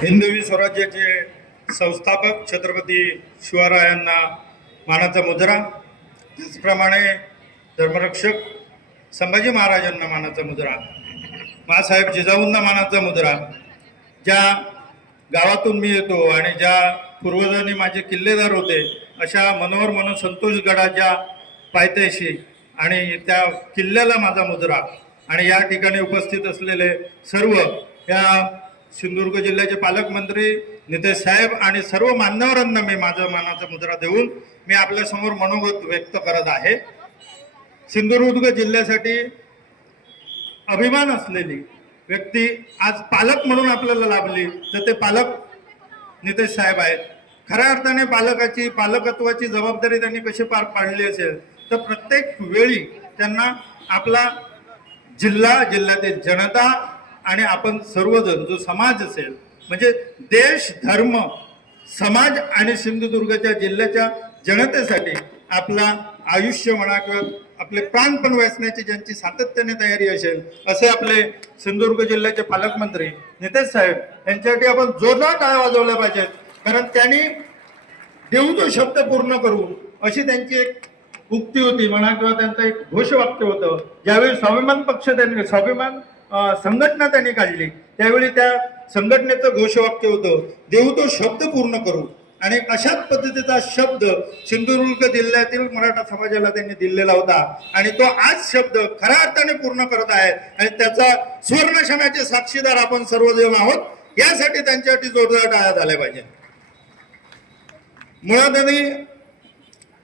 हिंदवी स्वराज्याचे संस्थापक छत्रपती शिवरायांना मानाचा मुजरा, त्याचप्रमाणे धर्मरक्षक संभाजी महाराजांना मानाचा मुजरा, मासाहेब जिजाऊंना मानाचा मुजरा. ज्या गावातून मी येतो आणि ज्या पूर्वजांनी माझे किल्लेदार होते अशा मनोहर मन संतोषगडाच्या पायथ्याशी आणि त्या किल्ल्याला माझा मुजरा. आणि या ठिकाणी उपस्थित असलेले सर्व या सिंधुदुर्ग जिल्ह्याचे पालकमंत्री नितेश साहेब आणि सर्व मान्यवरांना मी माझा मानाचा मुजरा देऊन मी आपल्या समोर मनोगत व्यक्त करत आहे. सिंधुदुर्ग जिल्ह्यासाठी अभिमान असलेली व्यक्ती आज पालक म्हणून आपल्याला लाभली तर ते पालक नितेश साहेब आहेत. खऱ्या अर्थाने पालकत्वाची जबाबदारी त्यांनी कशी पार पाडली असेल तर प्रत्येक वेळी त्यांना आपला जिल्ह्यातील जनता आणि आपण सर्वजण जो समाज असेल म्हणजे देश, धर्म, समाज आणि सिंधुदुर्गच्या जिल्ह्याच्या जनतेसाठी आपला आयुष्य म्हणा किंवा आपले प्राणपण वेचण्याची ज्यांची सातत्याने तयारी असेल असे आपले सिंधुदुर्ग जिल्ह्याचे पालकमंत्री नितेश साहेब यांच्यासाठी आपण जोरदार टाळ्या वाजवल्या पाहिजेत. कारण त्यांनी देऊ तो शब्द पूर्ण करू अशी त्यांची एक उक्ती होती म्हणा किंवा त्यांचं एक घोषवाक्य होतं. ज्यावेळी स्वाभिमान संघटना त्यांनी काढली त्यावेळी त्या संघटनेचं घोषवाक्य होतं देऊ तो शब्द पूर्ण करू. आणि अशाच पद्धतीचा शब्द सिंधुदुर्ग जिल्ह्यातील मराठा समाजाला त्यांनी दिलेला होता आणि तो आज शब्द खऱ्या अर्थाने पूर्ण करत आहे आणि त्याचा सुवर्णक्षणाचे साक्षीदार आपण सर्वजण आहोत. यासाठी त्यांच्यासाठी जोरदार टाळ्या झाल्या पाहिजे. मुळात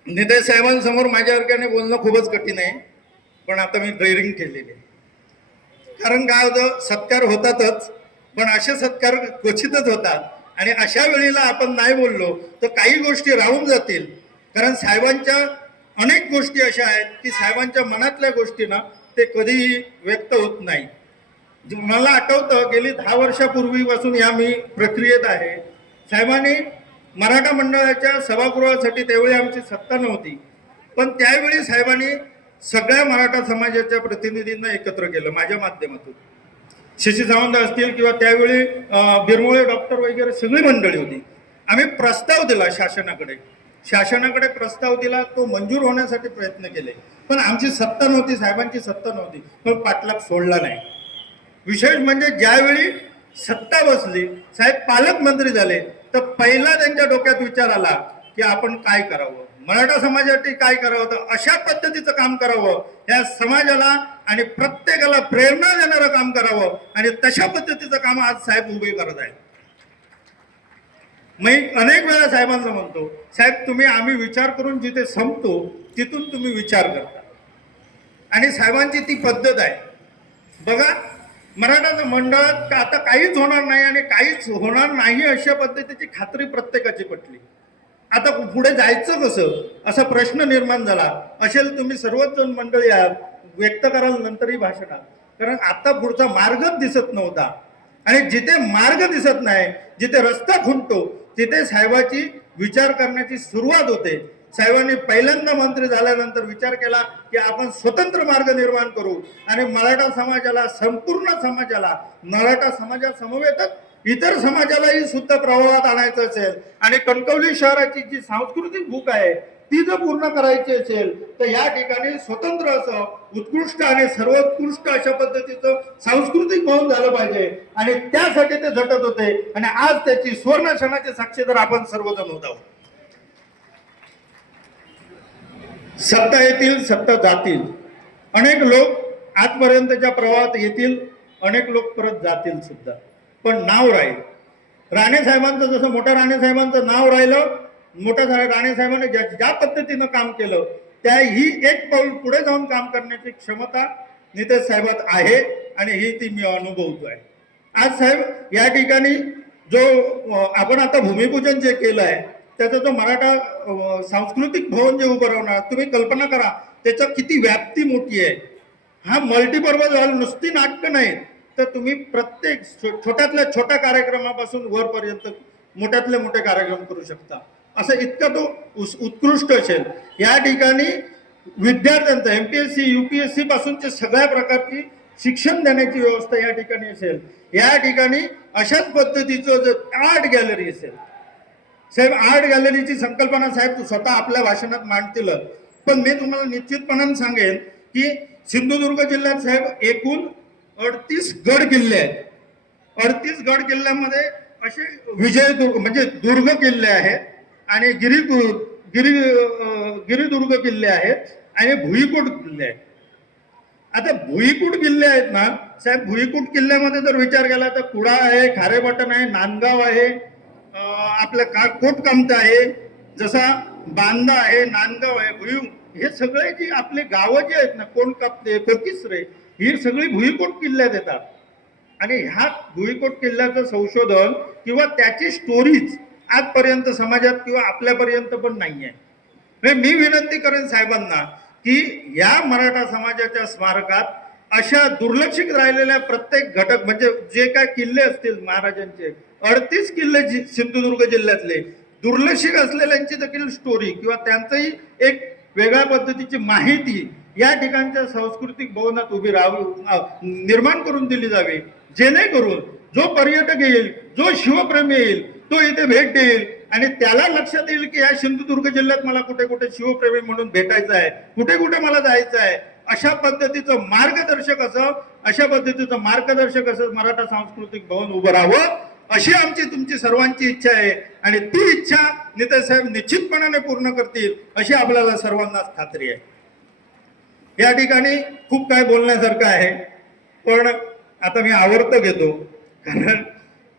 नितेश साहेबांसमोर माझ्यासारख्याने बोलणं खूपच कठीण आहे, पण आता मी ड्रेरिंग केलेली आहे. कारण काय होतं, सत्कार होतातच पण असे सत्कार क्वचितच होतात आणि अशा वेळेला आपण नाही बोललो तर काही गोष्टी राहून जातील. कारण साहेबांच्या अनेक गोष्टी अशा आहेत की साहेबांच्या मनातल्या गोष्टी ना ते कधीही व्यक्त होत नाही. मला आठवतं गेली 10 वर्षापूर्वीपासून या मी प्रक्रियेत आहे. साहेबांनी मराठा मंडळाच्या सभागृहासाठी त्यावेळी आमची सत्ता नव्हती पण त्यावेळी साहेबांनी सगळ्या मराठा समाजाच्या प्रतिनिधींना एकत्र केलं माझ्या माध्यमातून. शशी सावंत असतील किंवा त्यावेळी बिरमोळे डॉक्टर वगैरे सगळी मंडळी होती. आम्ही प्रस्ताव दिला शासनाकडे प्रस्ताव दिला, तो मंजूर होण्यासाठी प्रयत्न केले पण आमची सत्ता नव्हती, साहेबांची सत्ता नव्हती, पण पाठलाग सोडला नाही. विशेष म्हणजे ज्यावेळी सत्ता बसली, साहेब पालकमंत्री झाले तर पहिला त्यांच्या डोक्यात विचार आला की आपण काय करावं, मराठा समाजासाठी काय करावं, तर अशा पद्धतीचं काम करावं, या समाजाला आणि प्रत्येकाला प्रेरणा देणारं काम करावं आणि तशा पद्धतीचं काम आज साहेब उभे करत आहेत. मी अनेक वेळा साहेबांना म्हणतो, साहेब तुम्ही आम्ही विचार करून जिथे संपतो तिथून तुम्ही विचार करता आणि साहेबांची ती पद्धत आहे. बघा मराठा मंडळात आता काहीच होणार नाही आणि काहीच होणार नाही अशा पद्धतीची खात्री प्रत्येकाची पटली. आता पुढे जायचं कसं असा प्रश्न निर्माण झाला असेल. तुम्ही सर्वच जण मंडळी व्यक्त कराल नंतरही भाषणात, कारण आता पुढचा मार्गच दिसत नव्हता आणि जिथे मार्ग दिसत नाही, जिथे रस्ता खुंटतो तिथे साहेबाची विचार करण्याची सुरुवात होते. साहेबांनी पहिल्यांदा मंत्री झाल्यानंतर विचार केला की आपण स्वतंत्र मार्ग निर्माण करू आणि मराठा समाजाला, संपूर्ण समाजाला, मराठा समाजासमवेतच इतर समाजालाही सुद्धा प्रभावात आणायचं असेल आणि कणकवली शहराची जी सांस्कृतिक भूक आहे ती जर पूर्ण करायची असेल तर या ठिकाणी स्वतंत्र असं उत्कृष्ट आणि सर्वोत्कृष्ट अशा पद्धतीचं सांस्कृतिक भवन झालं पाहिजे आणि त्यासाठी ते झटत होते आणि आज त्याची सुवर्णक्षणाचे साक्षीदार आपण सर्वजण होत आहोत. सत्ता येतील, सत्ता जातील, अनेक लोक आजपर्यंतच्या प्रवाहात येतील, अनेक लोक परत जातील सुद्धा, पण नाव राहील. राणे साहेबांचं जसं मोठ्या राणे साहेबांचं नाव राहिलं, मोठ्या राणे साहेबांनी ज्या पद्धतीनं काम केलं त्या ही एक पाऊल पुढे जाऊन काम करण्याची क्षमता नितेश साहेबात आहे आणि ही ती मी अनुभवतोय. आज साहेब या ठिकाणी जो आपण आता भूमिपूजन जे केलं आहे त्याचा जो मराठा सांस्कृतिक भवन जे उभं राहणार, तुम्ही कल्पना करा त्याच्या किती व्याप्ती मोठी आहे. हा मल्टीपर्पज हॉल नुसती नाटकं नाही तर तुम्ही प्रत्येक छोट्यातल्या छोट्या कार्यक्रमापासून वरपर्यंत मोठ्यातले मोठे कार्यक्रम करू शकता. असं इतका तो उत्कृष्ट असेल. या ठिकाणी विद्यार्थ्यांचं MPSC UPSC पासूनचे सगळ्या प्रकारची शिक्षण देण्याची व्यवस्था या ठिकाणी असेल, या ठिकाणी अशाच पद्धतीचं आर्ट गॅलरी असेल. साहेब आर्ट गॅलरीची संकल्पना साहेब स्वतः आपल्या भाषणात मांडतीलच, पण मी तुम्हाला निश्चितपणाने सांगेन की सिंधुदुर्ग जिल्ह्यात साहेब एकूण 38 गड किल्ले आहेत. 38 गड किल्ल्यामध्ये असे विजयदुर्ग म्हणजे दुर्ग किल्ले आहेत आणि गिरिदुर्ग किल्ले आहेत आणि भुईकोट किल्ले आहेत. आता भुईकोट किल्ले आहेत ना साहेब, भुईकोट किल्ल्यामध्ये जर विचार केला तर कुडा आहे, खारेपाटण आहे, नांदगाव आहे, आपलं कोटकामता आहे, जसा बांदा आहे, नांदगाव आहे, भुई, हे सगळे जी आपले गावं जी आहेत ना, कोणकापते, कोकिसरे, ही सगळी भुईकोट किल्ल्यात येतात. आणि ह्या भुईकोट किल्ल्याचं संशोधन किंवा त्याची स्टोरीज आजपर्यंत समाजात किंवा आपल्यापर्यंत पण नाही आहे. मी विनंती करेन साहेबांना की या मराठा समाजाच्या स्मारकात अशा दुर्लक्षित राहिलेल्या प्रत्येक घटक म्हणजे जे काय किल्ले असतील महाराजांचे 38 किल्ले सिंधुदुर्ग जिल्ह्यातले दुर्लक्षित असलेल्यांची देखील स्टोरी किंवा त्यांचंही एक वेगळ्या पद्धतीची माहिती या ठिकाणच्या सांस्कृतिक भवनात उभी निर्माण करून दिली जावी, जेणेकरून जो पर्यटक येईल, जो शिवप्रेमी येईल, तो इथे भेट देईल आणि त्याला लक्षात येईल की या सिंधुदुर्ग जिल्ह्यात मला कुठे कुठे शिवप्रेमी म्हणून भेटायचं आहे, कुठे कुठे मला जायचं आहे. अशा पद्धतीचं मार्गदर्शक असं मराठा सांस्कृतिक भवन उभं राहावं अशी आमची तुमची सर्वांची इच्छा आहे आणि ती इच्छा नेते साहेब निश्चितपणाने पूर्ण करतील अशी आपल्याला सर्वांनाच खात्री आहे. या ठिकाणी खूप काय बोलण्यासारखं आहे, पण आता मी आवर्त घेतो, कारण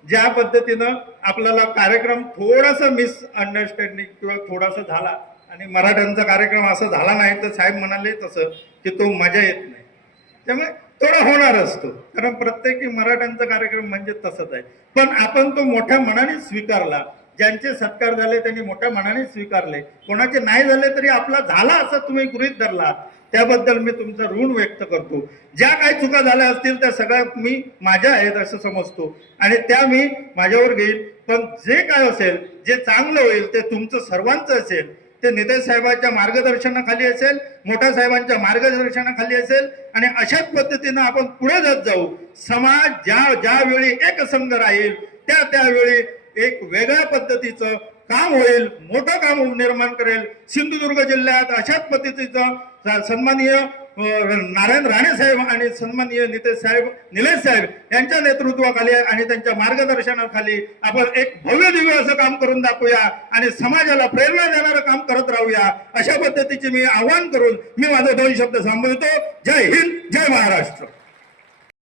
ज्या पद्धतीनं आपल्याला कार्यक्रम थोडासा मिसअंडरस्टँडिंग किंवा थोडासा झाला आणि मराठ्यांचा कार्यक्रम असा झाला नाही तर साहेब म्हणाले तसं की तो मजा येत नाही, त्यामुळे थोडा होणार असतो, कारण प्रत्येकी मराठ्यांचा कार्यक्रम म्हणजे तसंच आहे. पण आपण तो मोठ्या मनाने स्वीकारला, ज्यांचे सत्कार झाले त्यांनी मोठ्या मनाने स्वीकारले, कोणाचे नाही झाले तरी आपला झाला असं तुम्ही गृहीत धरला, त्याबद्दल मी तुमचं ऋण व्यक्त करतो. ज्या काही चुका झाल्या असतील त्या सगळ्या मी माझ्या आहेत असं समजतो आणि त्या मी माझ्यावर घेईल. पण जे काय असेल, जे चांगलं होईल ते तुमचं सर्वांचं असेल, ते नेते साहेबांच्या मार्गदर्शनाखाली असेल, मोठ्या साहेबांच्या मार्गदर्शनाखाली असेल आणि अशाच पद्धतीनं आपण पुढे जात जाऊ. समाज ज्यावेळी एकसंघ राहील त्यावेळी एक वेगळ्या पद्धतीचं काम होईल, मोठं काम निर्माण करेल. सिंधुदुर्ग जिल्ह्यात अशाच पद्धतीचं सन्माननीय नारायण राणे साहेब आणि सन्माननीय निलेश साहेब यांच्या नेतृत्वाखाली आणि त्यांच्या मार्गदर्शनाखाली आपण एक भव्य दिव्य असं काम करून दाखवूया आणि समाजाला प्रेरणा देणारं काम करत राहूया अशा पद्धतीचे मी आवाहन करून मी माझे 2 शब्द संबोधतो. जय हिंद, जय महाराष्ट्र.